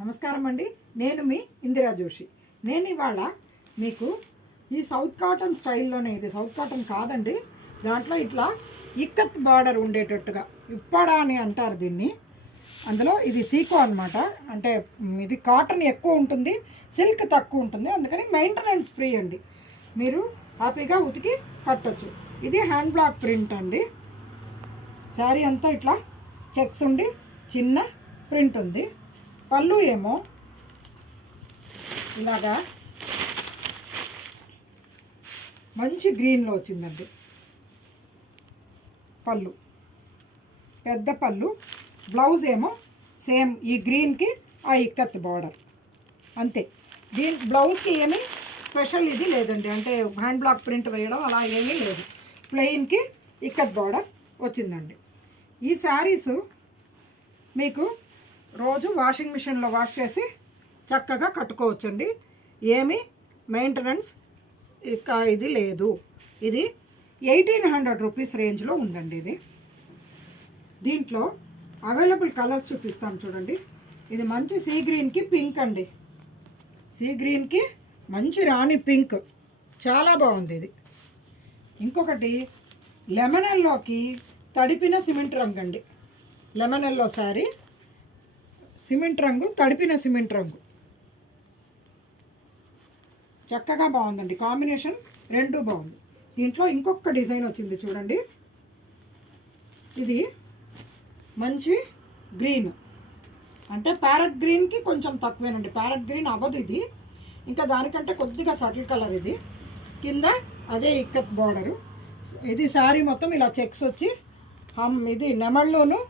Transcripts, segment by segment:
నమస్కారం అండి. నేను మీ ఇందిరా జోషి. నేను ఇవాళ మీకు ఈ సౌత్ కాటన్ స్టైల్లోనే, ఇది సౌత్ కాటన్ కాదండి, దాంట్లో ఇట్లా ఇక్కత్ బార్డర్ ఉండేటట్టుగా ఇప్పడా అని అంటారు దీన్ని. అందులో ఇది సీకో అనమాట. అంటే ఇది కాటన్ ఎక్కువ ఉంటుంది, సిల్క్ తక్కువ ఉంటుంది, అందుకని మెయింటెనెన్స్ ఫ్రీ అండి. మీరు హ్యాపీగా ఉతికి కట్టొచ్చు. ఇది హ్యాండ్ బ్లాక్ ప్రింట్ అండి. శారీ అంతా ఇట్లా చెక్స్ ఉండి చిన్న ప్రింట్ ఉంది. పళ్ళు ఏమో ఇలాగా మంచి గ్రీన్లో వచ్చిందండి. పళ్ళు పెద్ద పళ్ళు. బ్లౌజ్ ఏమో సేమ్ ఈ గ్రీన్కి ఆ ఇక్కత్ బార్డర్ అంతే. దీని బ్లౌజ్కి ఏమీ స్పెషల్ ఇది లేదండి, అంటే హ్యాండ్ బ్లాక్ ప్రింట్ వేయడం అలా ఏమీ లేదు. ప్లెయిన్కి ఇక్కత్ బార్డర్ వచ్చిందండి. ఈ శారీసు మీకు రోజు వాషింగ్ మిషన్లో వాష్ చేసి చక్కగా కట్టుకోవచ్చండి. ఏమీ మెయింటెనెన్స్ ఇది లేదు. ఇది 1800 రూపీస్ రేంజ్లో ఉందండి. దీంట్లో అవైలబుల్ కలర్స్ చూపిస్తాను చూడండి. ఇది మంచి సీ గ్రీన్కి పింక్ అండి. సీ గ్రీన్కి మంచి రాణి పింక్, చాలా బాగుంది ఇది. ఇంకొకటి లెమన్ ఎల్లోకి తడిపిన సిమెంట్ రంగు అండి. లెమన్ ఎల్లో శారీ, సిమెంట్ రంగు, తడిపిన సిమెంట్ రంగు, చక్కగా బాగుందండి. కాంబినేషన్ రెండు బాగుంది. దీంట్లో ఇంకొక డిజైన్ వచ్చింది చూడండి. ఇది మంచి గ్రీన్, అంటే ప్యారెట్ గ్రీన్కి కొంచెం తక్కువేనండి. ప్యారెట్ గ్రీన్ అవ్వదు ఇది, ఇంకా దానికంటే కొద్దిగా సటిల్ కలర్. ఇది కింద అదే ఇక్కత్ బార్డరు. ఇది శారీ మొత్తం ఇలా చెక్స్ వచ్చి ఇది నెమళ్ళలోను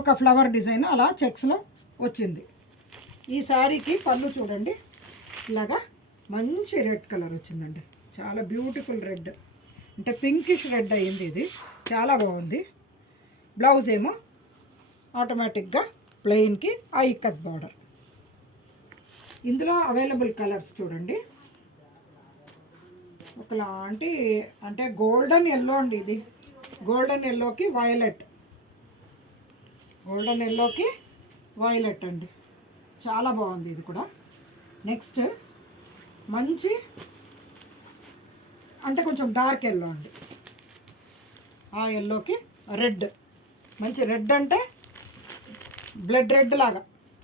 ఒక ఫ్లవర్ డిజైన్ అలా చెక్స్లో వచ్చింది. ఈ శారీకి పళ్ళు చూడండి, ఇలాగా మంచి రెడ్ కలర్ వచ్చిందండి. చాలా బ్యూటిఫుల్ రెడ్, అంటే పింకిష్ రెడ్ అయ్యింది. ఇది చాలా బాగుంది. బ్లౌజ్ ఏమో ఆటోమేటిక్గా ప్లెయిన్కి ఆ ఇక్కత్ బార్డర్. ఇందులో అవైలబుల్ కలర్స్ చూడండి. ఒకలాంటి అంటే గోల్డెన్ ఎల్లో అండి. ఇది గోల్డెన్ ఎల్లోకి వైలెట్, గోల్డెన్ ఎల్లోకి వైలెట్ అండి. చాలా బాగుంది ఇది కూడా. నెక్స్ట్ మంచి అంటే కొంచెం డార్క్ ఎల్లో అండి. ఆ ఎల్లోకి రెడ్, మంచి రెడ్ అంటే బ్లడ్ రెడ్ లాగా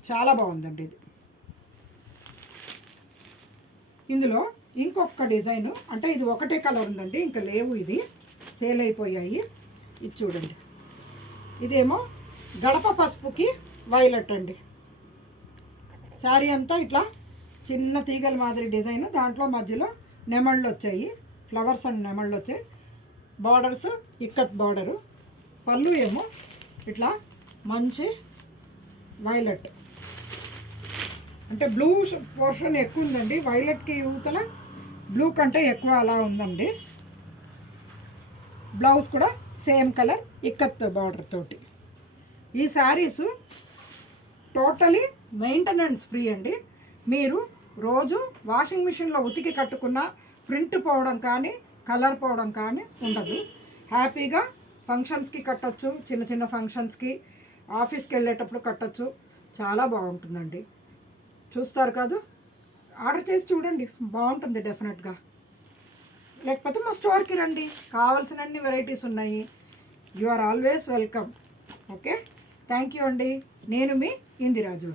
చాలా బాగుందండి ఇది. ఇందులో ఇంకొక డిజైను, అంటే ఇది ఒకటే కలర్ ఉందండి, ఇంకా లేవు, ఇది సేల్ అయిపోయాయి. ఇది చూడండి. ఇదేమో గడప పసుపుకి వైలెట్ అండి. శారీ అంతా ఇట్లా చిన్న తీగల మాదిరి డిజైన్, దాంట్లో మధ్యలో నెమళ్ళు వచ్చాయి, ఫ్లవర్స్ అండ్ నెమళ్ళు వచ్చాయి. Borders ikat border. పళ్ళు ఏమో ఇట్లా మంచి వైలెట్, అంటే బ్లూ పోర్షన్ ఎక్కువ ఉందండి. వైలెట్కి యువతల బ్లూ కంటే ఎక్కువ అలా ఉందండి. బ్లౌజ్ కూడా సేమ్ కలర్ ఇక్కత్ బార్డర్ తోటి. ఈ శారీసు టోటలీ మెయింటెనెన్స్ ఫ్రీ అండి. మీరు రోజు వాషింగ్ మిషన్లో ఉతికి కట్టుకున్న ప్రింట్ పోవడం కానీ కలర్ పోవడం కానీ ఉండదు. హ్యాపీగా ఫంక్షన్స్కి కట్టొచ్చు, చిన్న చిన్న ఫంక్షన్స్కి, ఆఫీస్కి వెళ్ళేటప్పుడు కట్టొచ్చు. చాలా బాగుంటుందండి. చూస్తారు కాదు, ఆర్డర్ చేసి చూడండి, బాగుంటుంది డెఫినెట్గా. లేకపోతే మా స్టోర్కి రండి, కావాల్సిన అన్ని వెరైటీస్ ఉన్నాయి. You are always welcome. Okay, thank you అండి. నేను మీ ఇందిరా జోషి.